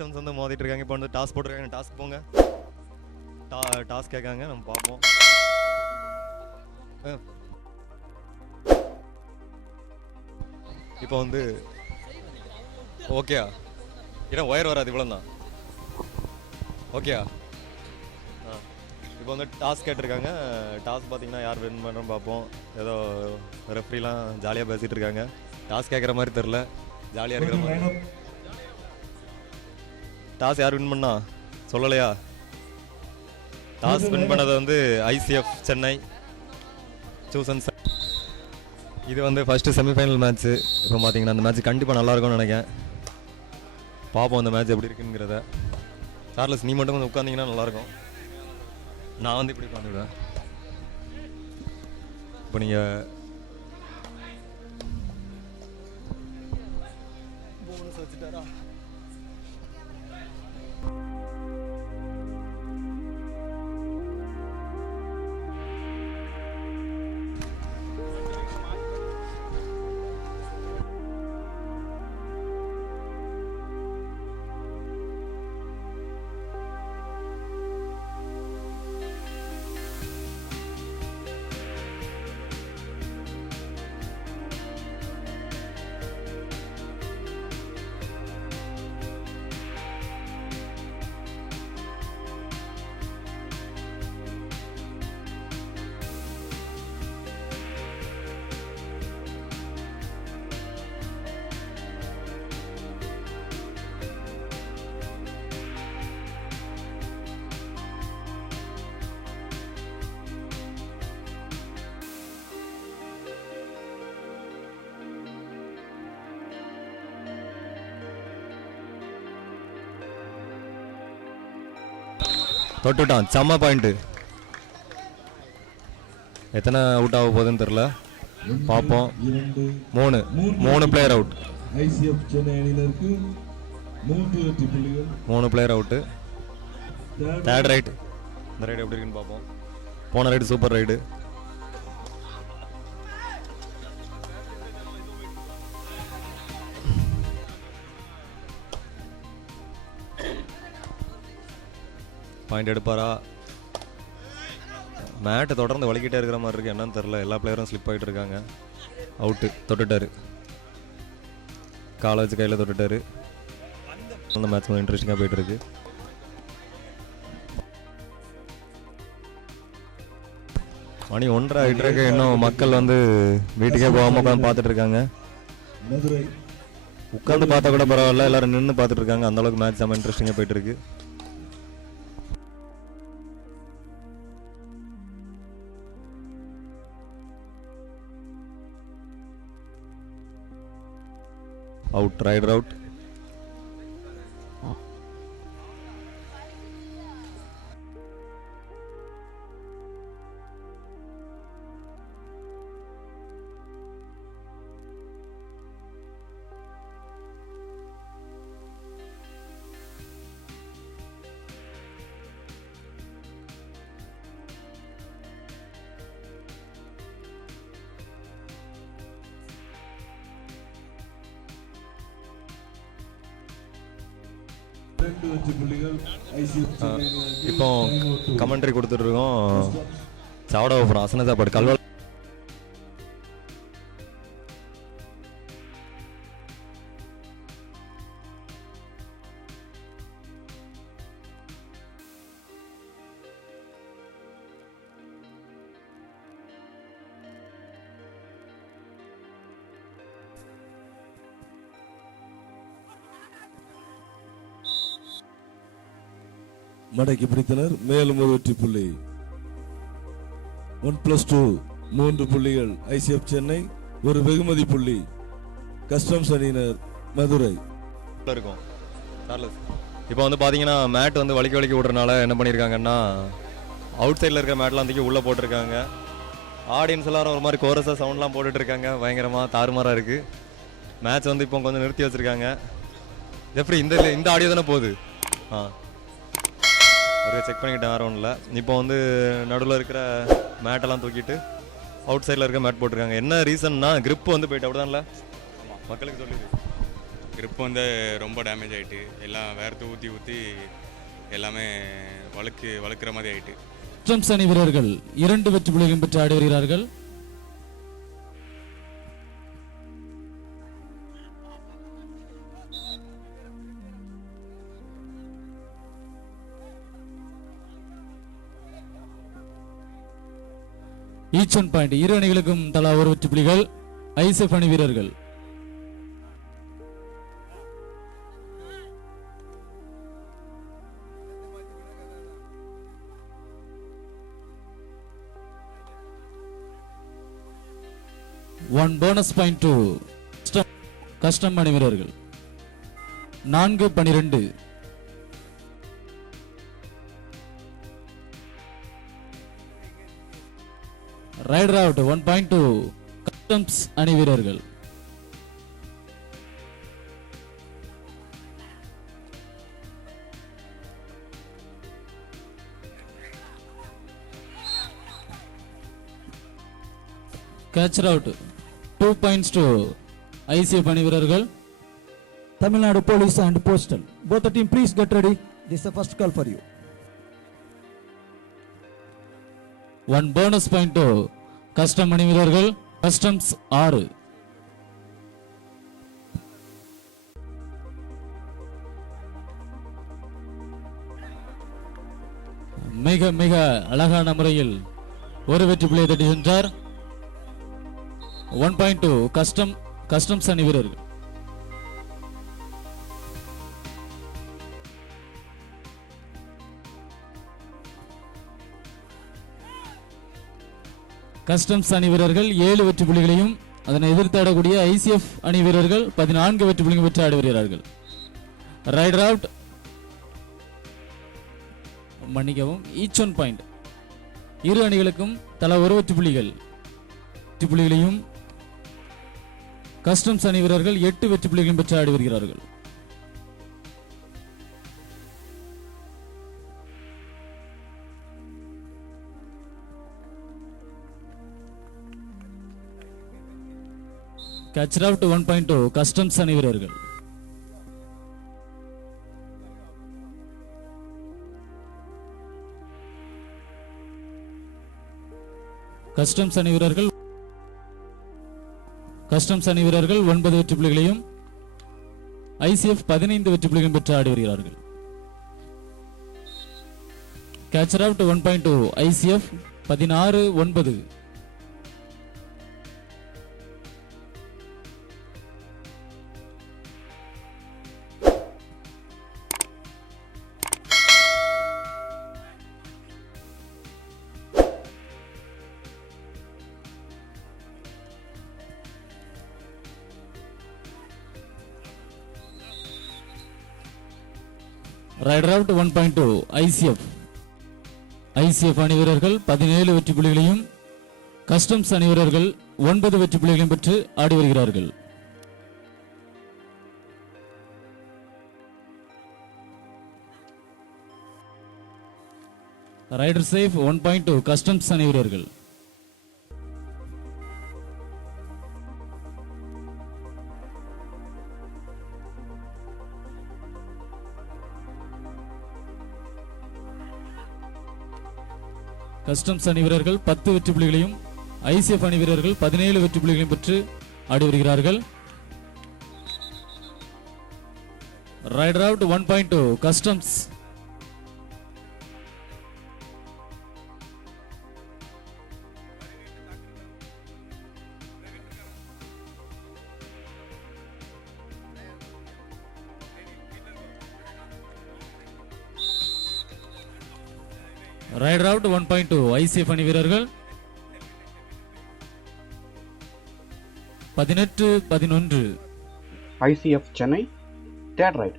Customs வந்து மோதிட்டு இருக்காங்க. இப்போ வந்து டாஸ் போட்டுருக்காங்க. டாஸ்க் போங்க. டாஸ் கேட்காங்க, நம்ம பார்ப்போம். இப்போ வந்து ஓகேயா? ஏன்னா ஒயர் வராது, இவ்வளோ தான். ஓகேயா? இப்போ வந்து டாஸ் கேட்டிருக்காங்க. டாஸ் பார்த்தீங்கன்னா யார் வின் பண்ணுறோம் பார்ப்போம். ஏதோ ரெஃப்ரிலாம் ஜாலியாக பேசிகிட்டு இருக்காங்க. டாஸ் கேட்குற மாதிரி தெரில, ஜாலியாக இருக்கிற மாதிரி. டாஸ் யார் வின் பண்ணா சொல்லலையா? டாஸ் வின் பண்ணது வந்து ஐசிஎஃப் சென்னை சூசன். இது வந்து ஃபஸ்ட்டு செமிஃபைனல் மேட்ச்சு. இப்போ பார்த்தீங்கன்னா அந்த மேட்ச் கண்டிப்பாக நல்லாயிருக்கும்னு நினைக்கிறேன். பார்ப்போம் அந்த மேட்ச் எப்படி இருக்குங்கிறத. சார்லஸ் நீ மட்டும் வந்து உட்காந்திங்கன்னா நல்லாயிருக்கும். நான் வந்து இப்படி உட்காந்துவிடுவேன். இப்போ நீங்கள் போனஸ் வச்சுட்டாரா? தொட்டுட்டான், செம்ம பாயிண்ட்டு. எத்தனை அவுட் ஆக போகுதுன்னு தெரில, பார்ப்போம். 3 பிளேயர் அவுட். ஐசிஎஃப் சென்னை அணியினருக்கு 3 வெற்றி புள்ளிகள். 3 பிளேயர் அவுட்டு. Third right. இந்த ரைடு எப்படி இருக்குன்னு பார்ப்போம். போன ரைடு சூப்பர் ரைடு. பாயிண்ட் எடுப்பாரா? மேட்டை தொடர்ந்து வலிக்கிட்டே இருக்கிற மாதிரி இருக்குது, என்னன்னு தெரில. எல்லா பிளேயரும் ஸ்லிப் ஆகிட்டு இருக்காங்க. அவுட்டு. தொட்டுட்டாரு, காலை வச்சு கையில் தொட்டுட்டாரு. அந்த மேட்ச் கொஞ்சம் இன்ட்ரெஸ்டிங்காக போயிட்டு இருக்கு. மணி 1:30 ஆகிட்டு இருக்கு. இன்னும் மக்கள் வந்து வீட்டுக்கே போகாமல் உட்காந்து பார்த்துட்டு இருக்காங்க. உட்காந்து பார்த்தா கூட பரவாயில்ல, எல்லாரும் நின்று பார்த்துட்டு இருக்காங்க. அந்த அளவுக்கு மேட்ச் செம்ம இன்ட்ரெஸ்டிங்காக போயிட்டு இருக்கு. அவுட். Rider out. இப்போ கமெண்ட்ரி கொடுத்துட்டு இருக்கோம். சாப்பிட போகிறோம். அசன சாப்பாடு கல்வா. மடக்கி பிடித்தனர். மேலும் ஒரு வெற்றி புள்ளி. 1+2 3 புள்ளிகள் ஐசிஎஃப் சென்னை. ஒரு வெகுமதி புள்ளி கஸ்டம்ஸ் அணியினர் மதுரை இருக்கும். இப்போ வந்து பார்த்தீங்கன்னா மேட் வந்து வலிக்க விடுறதுனால என்ன பண்ணியிருக்காங்கன்னா அவுட் சைடில் இருக்க மேட்லாம் தூக்கி உள்ளே போட்டிருக்காங்க. ஆடியன்ஸ் எல்லாரும் ஒரு மாதிரி கோரஸாக சவுண்ட்லாம் போட்டுட்டு இருக்காங்க. பயங்கரமாக தாறுமாறாக இருக்குது. மேட்ச் வந்து இப்போ கொஞ்சம் நிறுத்தி வச்சுருக்காங்க. ஜெஃப்ரி இந்த ஆடியோ தானே போகுது? ஒரு செக் பண்ணிக்கிட்டேன், வேறு ஒன்றும் இல்லை. இப்போ வந்து நடுவில் இருக்கிற மேட்டெல்லாம் தூக்கிட்டு அவுட் சைடில் இருக்க மேட் போட்டிருக்காங்க. என்ன ரீசன்னா கிரிப் வந்து போயிட்டு அப்படிதான்ல மக்களுக்கு சொல்லிடு. grip வந்து ரொம்ப டேமேஜ் ஆகிட்டு எல்லாம் வேர்த்து ஊற்றி ஊற்றி எல்லாமே வழுக்கிற மாதிரி ஆகிட்டு. கஸ்டம்ஸ் அணி வீரர்கள் 2 வெற்றி புள்ளிகளும் பெற்று ஆடி வருகிறார்கள். Each one point. இரு அணிகளுக்கும் தலா ஒரு வெற்றி புள்ளிகள். ஐசிஎஃப் அணி வீரர்கள் one bonus point to custom அணி வீரர்கள். 4-12. Rider out. 1 point to customs அணி வீரர்கள். Catcher out. 2 points to ICF அணி வீரர்கள். Tamil Nadu Police and Postal. Both the team, please get ready. This is the first call for you. 1 bonus point to custom அணி வீரர்கள். Customs 6. மிக மிக அழகான முறையில் ஒரு வெற்றி புள்ளியை தட்டி சென்றார். 1 பாயிண்ட் டு கஸ்டம்ஸ் அணி வீரர்கள். கஸ்டம்ஸ் அணி வீரர்கள் 7 வெற்றி புள்ளிகளையும் அதனை எதிர்த்தாடக்கூடிய ஐசிஎஃப் அணி வீரர்கள் 14 வெற்றி புள்ளிகள் பெற்று ஆடி வருகிறார்கள். Rider out. மன்னிக்கவும், ஈச் ஒன் பாயிண்ட். இரு அணிகளுக்கும் தலா ஒரு வெற்றி புள்ளிகளையும் கஸ்டம்ஸ் அணி வீரர்கள் 8 வெற்றி புள்ளிகளையும் பெற்று ஆடி வருகிறார்கள். Catcher out 1 point to customs அணி வீரர்கள். கஸ்டம்ஸ் அணி வீரர்கள் 9 வெற்றி புள்ளிகளையும் ஐசிஎஃப் 15 வெற்றி புள்ளிகளையும் பெற்று ஆடி வருகிறார்கள். Catcher out 1 point to ICF 16-9. Rider out 1 point to ICF அணி வீரர்கள் 17 வெற்றி புள்ளிகளையும் கஸ்டம்ஸ் அணி வீரர்கள் 9 வெற்றி புள்ளிகளையும் பெற்று ஆடி வருகிறார்கள். Rider safe 1 point to customs அணி வீரர்கள். கஸ்டம்ஸ் அணி வீரர்கள் 10 வெற்றி புள்ளிகளையும் ஐசிஎஃப் அணி வீரர்கள் 17 வெற்றி புள்ளிகளையும் பெற்று ஆடி வருகிறார்கள். Rider out 1 point to customs. Rider out 1 point to ICF அணி வீரர்கள். 18-11. ICF Chennai, third right.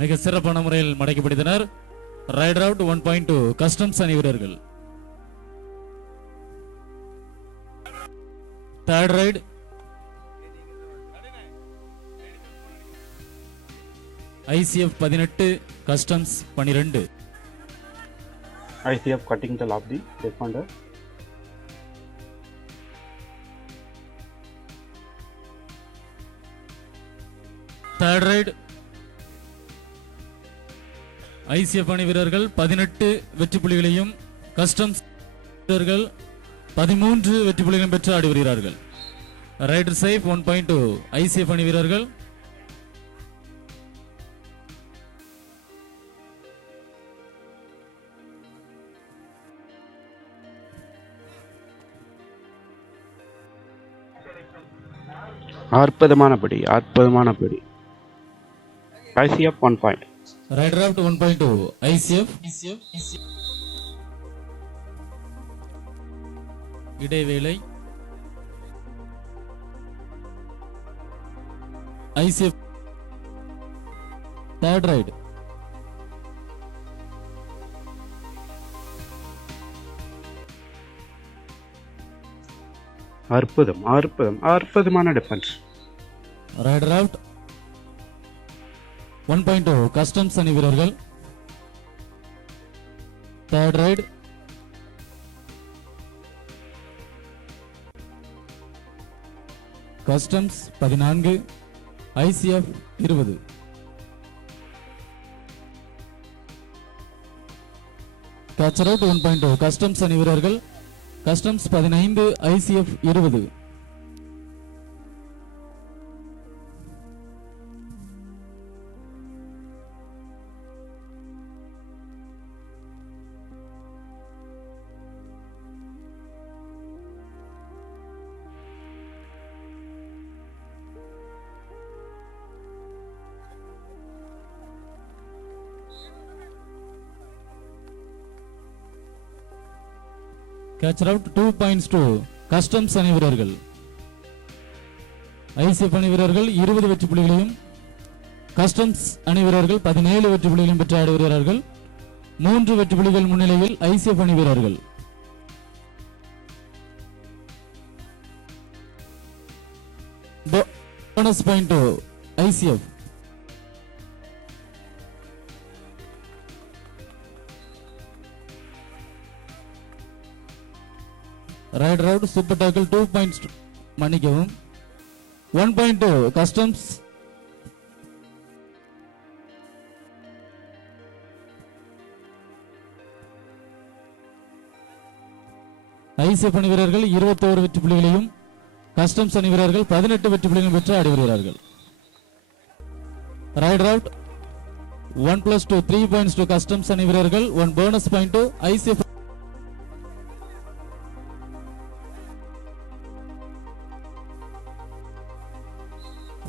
மிக சிறப்பான முறையில் மடக்கி பிடித்தனர். Rider out 1 point to customs அணி வீரர்கள். Third right. ICF 18 customs 12. ICF cutting the of the defender. Third right ICF அணி வீரர்கள் 18 வெற்றி புள்ளிகளையும் கஸ்டம்ஸ் வீரர்கள் 13 வெற்றி புள்ளிகளையும் பெற்று ஆடி வருகிறார்கள். ரைடர் சேஃப் 1.2 ICF அணி வீரர்கள். அற்புதமான படி ICF 1 point. Raider out 1.2 ICF. இடைவேளை. ICF third raid. அற்புதமான டிஃபென்ஸ். ரைடர் அவுட் 1.2 கஸ்டம்ஸ் அணி வீரர்கள். Third raid. Customs 14 ICF 20. Catcher out 1.2 customs அணி வீரர்கள். Customs 15 ICF 20. Catcher out 2 points to customs அணி வீரர்கள். ICF அணி வீரர்கள் 20 வெற்றி புள்ளிகளையும் கஸ்டம்ஸ் அணி வீரர்கள் 17 வெற்றி புள்ளிகளையும் பெற்று ஆடி வருகிறார்கள். 3 வெற்றி புள்ளிகள் முன்னிலையில் ICF அணி வீரர்கள். Bonus point to ICF. Rider out super tackle 2 points மன்னிக்கவும் 1.2 கஸ்டம்ஸ். ICF அணி வீரர்கள் 21 வெற்றி புள்ளிகளையும் கஸ்டம்ஸ் அணி வீரர்கள் 18 வெற்றி புள்ளிகளையும் பெற்று ஆடி வருகிறார்கள். Rider out 1+2 3 points to customs அணி வீரர்கள். 1 bonus point to ICF.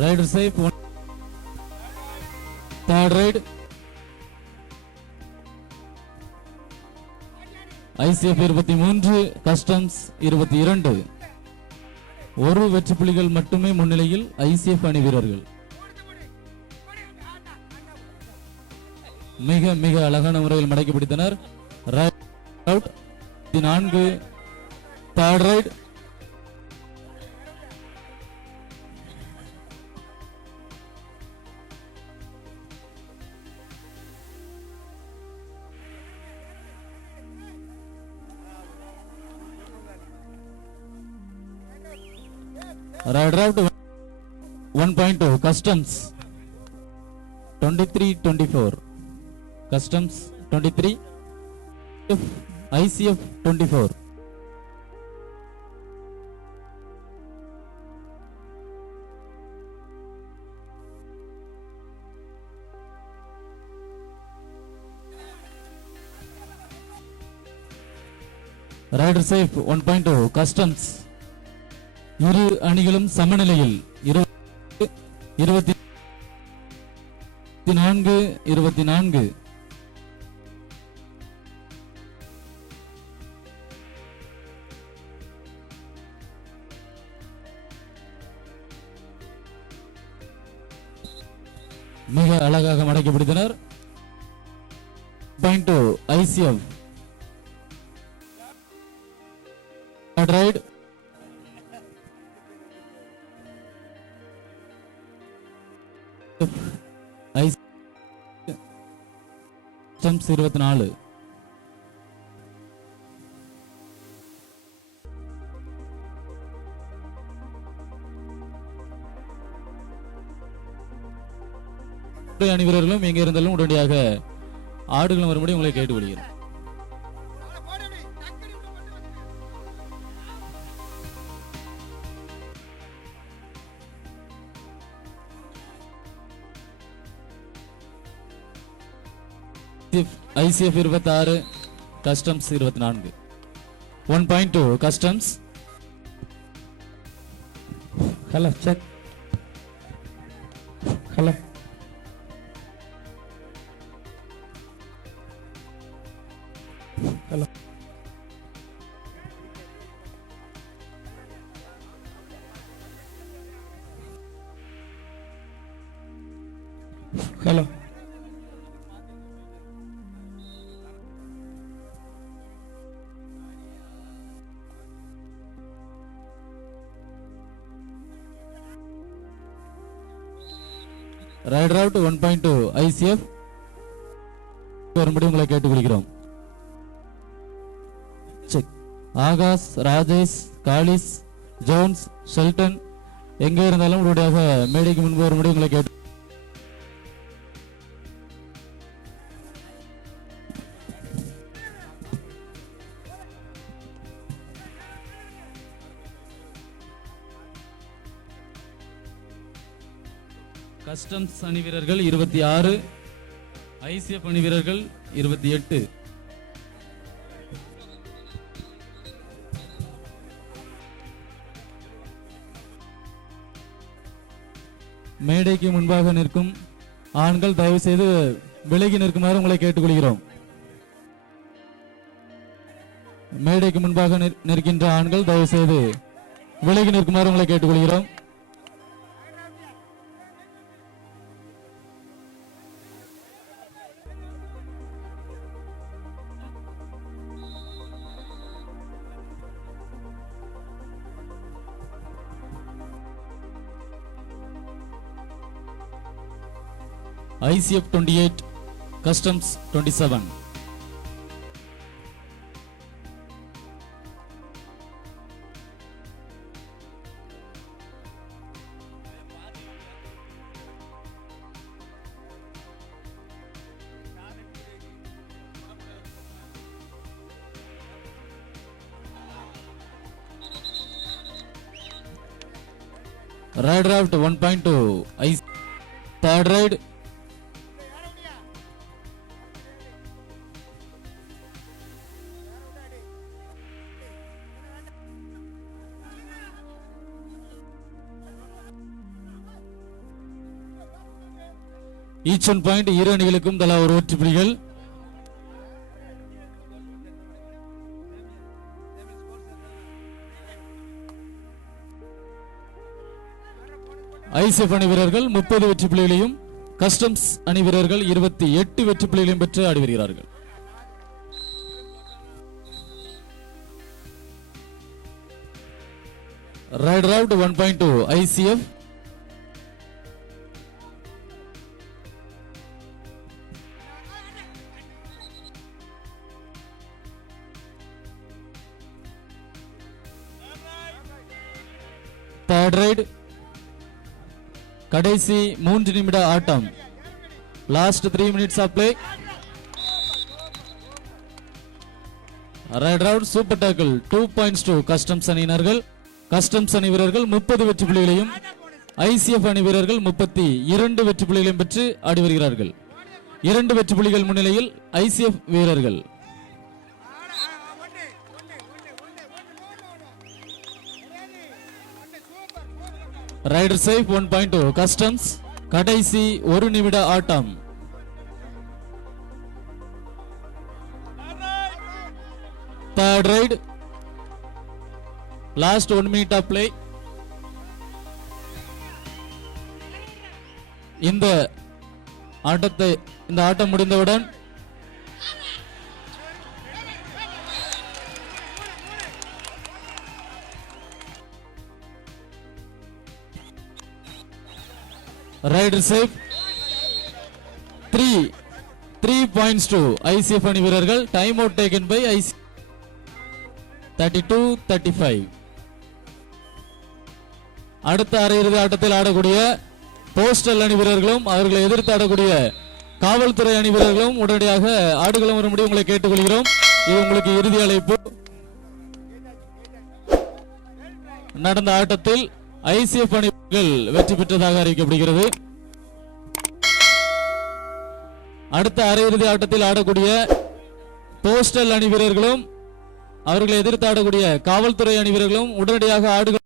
Rider safe third right. ICF 23 customs 22. ஒரு வெற்றி புள்ளிகள் மட்டுமே முன்னிலையில் ICF அணி வீரர்கள். மிக மிக அழகான முறையில் மடக்கி பிடித்தனர். Right out 4 third right. Rider out 1.2 Customs 23-24. Customs 23 ICF 24. Rider safe 1.2 Customs. இரு அணிகளும் சமநிலையில் 24-24. மிக அழகாக மடக்கி பிடித்தனர். Point ICF right. கஸ்டம்ஸ் 24. அணி வீரர்களும் எங்க இருந்தாலும் உடனடியாக ஆடுகளும் வரும்படி உங்களை கேட்டுக்கொள்கிறோம். ICF 26, customs 24. 1.2 customs. Hello, check. Hello. Hello. Hello. Rider out 1.2 ICF வரும்படி உங்களை கேட்டுக்கொள்கிறோம். Check. Akash, Rajesh, Kallis, Jones, Sheldon எங்கே இருந்தாலும் உடனடியாக மேடைக்கு முன்பு வரும்படி உங்களை கேட்டு கஸ்டம்ஸ் அணி வீரர்கள் 26, ICF அணி வீரர்கள் 28. மேடைக்கு முன்பாக நிற்கும் ஆண்கள் தயவு செய்து விலகி நிற்குமாறு உங்களை கேட்டுக்கொள்கிறோம். மேடைக்கு முன்பாக நிற்கின்ற ஆண்கள் தயவு செய்து விலகி நிற்குமாறு உங்களை கேட்டுக்கொள்கிறோம். ICF 28, Customs 27. Rider out 1.2, third ride. Each one point இரு அணிகளுக்கும் தலா ஒரு வெற்றி புள்ளிகள். ICF அணி வீரர்கள் 30 வெற்றி புள்ளிகளையும் கஸ்டம்ஸ் அணி வீரர்கள் 28 வெற்றி புள்ளிகளையும் பெற்று ஆடி வருகிறார்கள். Rider out 1.2 ICF. Third ride. கடைசி 3 நிமிட ஆட்டம். Last 3 minutes of play. Red out super tackle 2 points to Customs அணியினர்கள். Customs அணி வீரர்கள் 30 வெற்றி புள்ளிகளையும் ICF அணி வீரர்கள் 32 வெற்றி புள்ளிகளையும் பெற்று ஆடி வருகிறார்கள். 2 வெற்றி புள்ளிகள் முன்னிலையில் ICF வீரர்கள். ரைடர் சேஃப் 1.2 கஸ்டம்ஸ் கடைசி 1 நிமிட ஆட்டம். Third ride, last 1 minute of play. இந்த ஆட்டம் முடிந்தவுடன் rider safe 3 points to ICF அணி வீரர்கள். Time out taken by ICF 32-35. அடுத்த அரையிறுதி ஆட்டத்தில் ஆடக்கூடிய போஸ்டல் அணி வீரர்களும் அவர்களை எதிர்த்து ஆடக்கூடிய காவல்துறை அணி வீரர்களும் உடனடியாக ஆடுகளம் வரும்படி உங்களை கேட்டுக்கொள்கிறோம். இது உங்களுக்கு இறுதி அழைப்பு. நடந்த ஆட்டத்தில் ICF அணிகள் வெற்றி பெற்றதாக அறிவிக்கப்படுகிறது. அடுத்த அரையிறுதி ஆட்டத்தில் ஆடக்கூடிய போஸ்டல் அணி வீரர்களும் அவர்களை எதிர்த்து ஆடக்கூடிய காவல்துறை அணி வீரர்களும் உடனடியாக ஆடுகள்